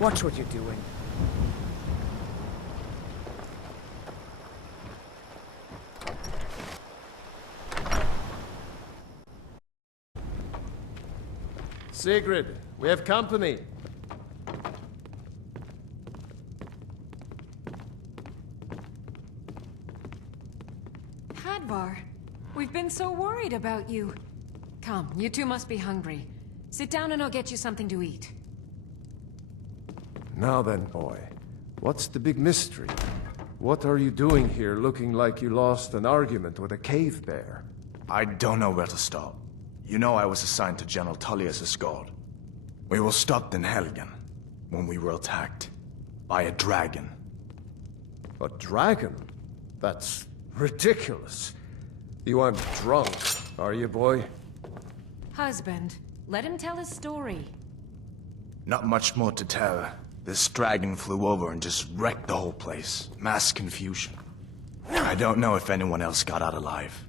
Watch what you're doing. Sigrid, we have company. Hadvar, we've been so worried about you. Come, you two must be hungry. Sit down and I'll get you something to eat. Now then, boy, what's the big mystery? What are you doing here looking like you lost an argument with a cave bear? I don't know where to start. You know I was assigned to General Tullius' guard. We were stopped in Helgen when we were attacked by a dragon. A dragon? That's ridiculous. You aren't drunk, are you, boy? Husband, let him tell his story. Not much more to tell. This dragon flew over and just wrecked the whole place. Mass confusion. I don't know if anyone else got out alive.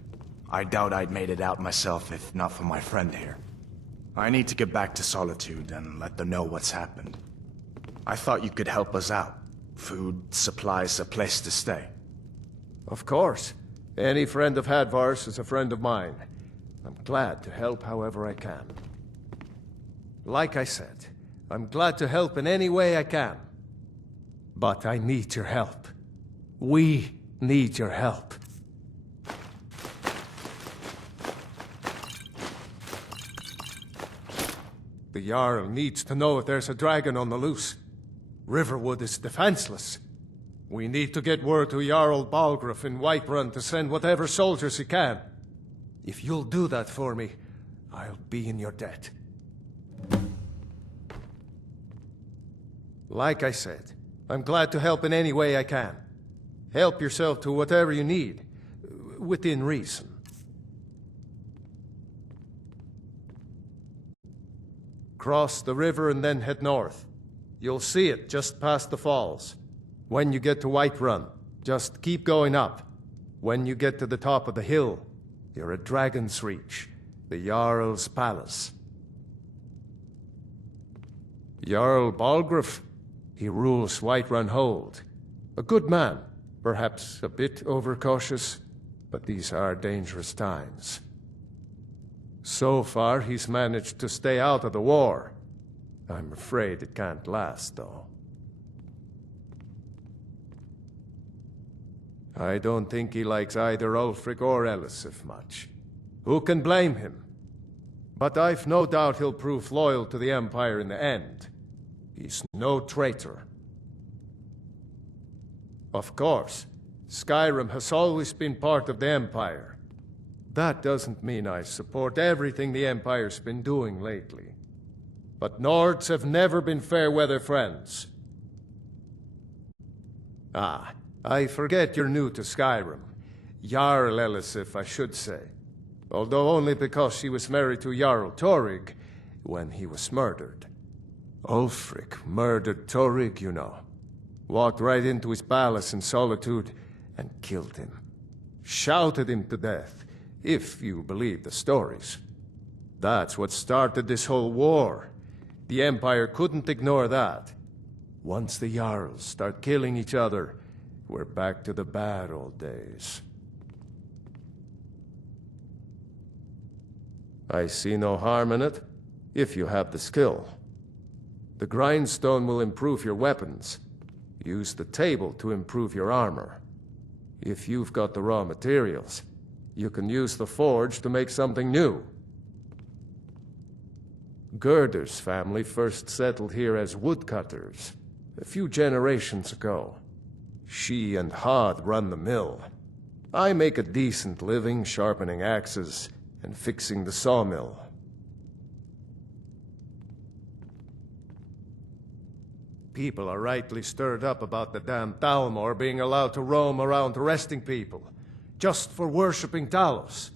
I doubt I'd made it out myself if not for my friend here. I need to get back to Solitude and let them know what's happened. I thought you could help us out. Food, supplies, a place to stay. Of course. Any friend of Hadvar's is a friend of mine. I'm glad to help however I can. Like I said, I'm glad to help in any way I can. But I need your help. We need your help. The Jarl needs to know if there's a dragon on the loose. Riverwood is defenseless. We need to get word to Jarl Balgruuf in Whiterun to send whatever soldiers he can. If you'll do that for me, I'll be in your debt. Like I said, I'm glad to help in any way I can. Help yourself to whatever you need, within reason. Cross the river and then head north. You'll see it just past the falls. When you get to Whiterun, just keep going up. When you get to the top of the hill, you're at Dragon's Reach, the Jarl's palace. Jarl Balgruuf, he rules Whiterun Hold. A good man, perhaps a bit overcautious, but these are dangerous times. So far, he's managed to stay out of the war. I'm afraid it can't last, though. I don't think he likes either Ulfric or Elisif much. Who can blame him? But I've no doubt he'll prove loyal to the Empire in the end. He's no traitor. Of course, Skyrim has always been part of the Empire. That doesn't mean I support everything the Empire's been doing lately. But Nords have never been fair-weather friends. Ah, I forget you're new to Skyrim. Jarl Elisif, I should say. Although only because she was married to Jarl Torygg when he was murdered. Ulfric murdered Torygg, you know. Walked right into his palace in Solitude and killed him. Shouted him to death, if you believe the stories. That's what started this whole war. The Empire couldn't ignore that. Once the Jarls start killing each other, we're back to the bad old days. I see no harm in it, if you have the skill. The grindstone will improve your weapons. Use the table to improve your armor. If you've got the raw materials, you can use the forge to make something new. Gerder's family first settled here as woodcutters a few generations ago. She and Hod run the mill. I make a decent living sharpening axes and fixing the sawmill. People are rightly stirred up about the damn Thalmor being allowed to roam around arresting people, just for worshipping Talos.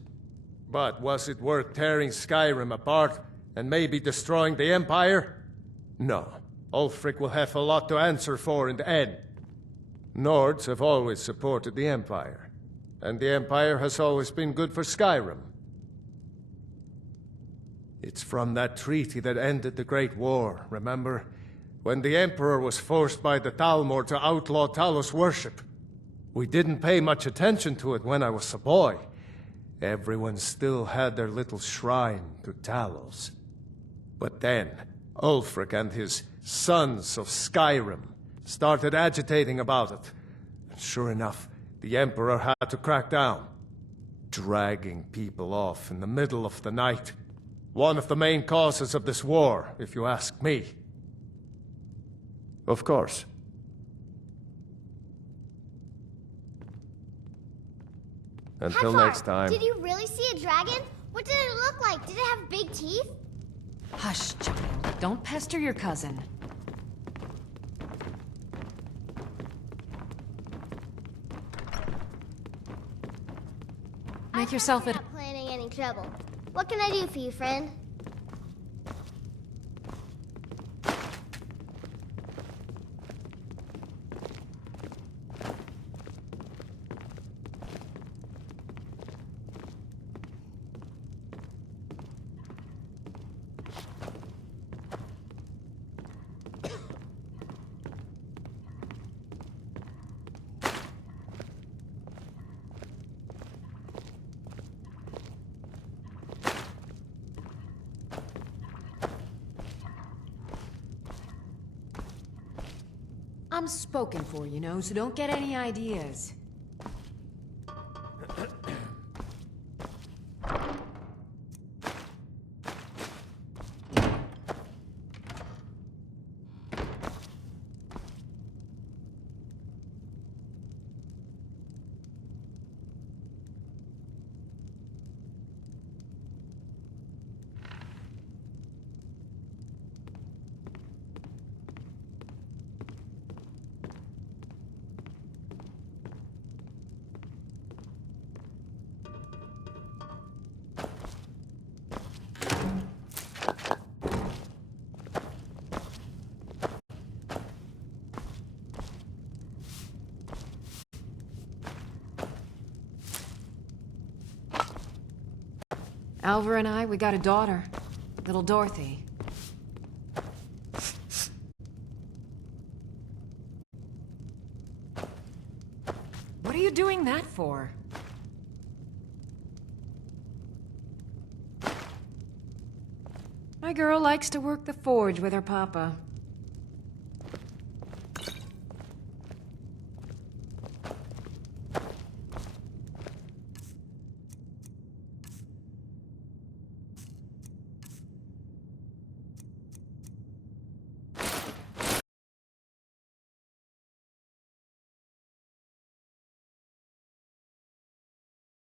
But was it worth tearing Skyrim apart and maybe destroying the Empire? No. Ulfric will have a lot to answer for in the end. Nords have always supported the Empire, and the Empire has always been good for Skyrim. It's from that treaty that ended the Great War, remember? when the Emperor was forced by the Talmor to outlaw Talos worship. We didn't pay much attention to it when I was a boy. Everyone still had their little shrine to Talos. But then, Ulfric and his sons of Skyrim started agitating about it. And sure enough, the Emperor had to crack down, dragging people off in the middle of the night. One of the main causes of this war, if you ask me. Of course. Until Hadvar, next time. Did you really see a dragon? What did it look like? Did it have big teeth? Hush, child. Don't pester your cousin. Make yourself at... Not planning any trouble. What can I do for you, friend? I'm spoken for, you know, so don't get any ideas. Alvar and I, we got a daughter. Little Dorothy. What are you doing that for? My girl likes to work the forge with her papa.